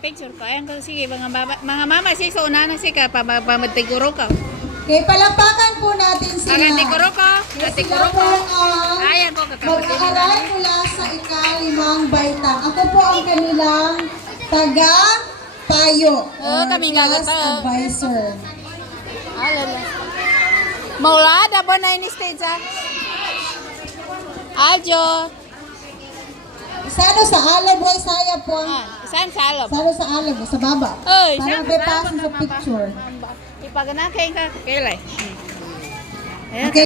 Picture ko. Ayan ko, sige, mga mama, sige, so una na siya, pamatiguro ka. Okay, palakpakan po natin sila. Pamatiguro ko. Sila po ang Ayan ko, mag-aaral mula sa ika-5 baitang. Ako po ang kanilang taga-payo. Oo, kami class gagata. advisor. Alala. Maulada ba na ini stage, ha? Aljo. Sano sa alab o saya po? Saan sa alab? Sano sa alab o sa baba? Oy, para saan may sa pass alab? sa picture. Ipagana kayo ka. Kailay. Okay.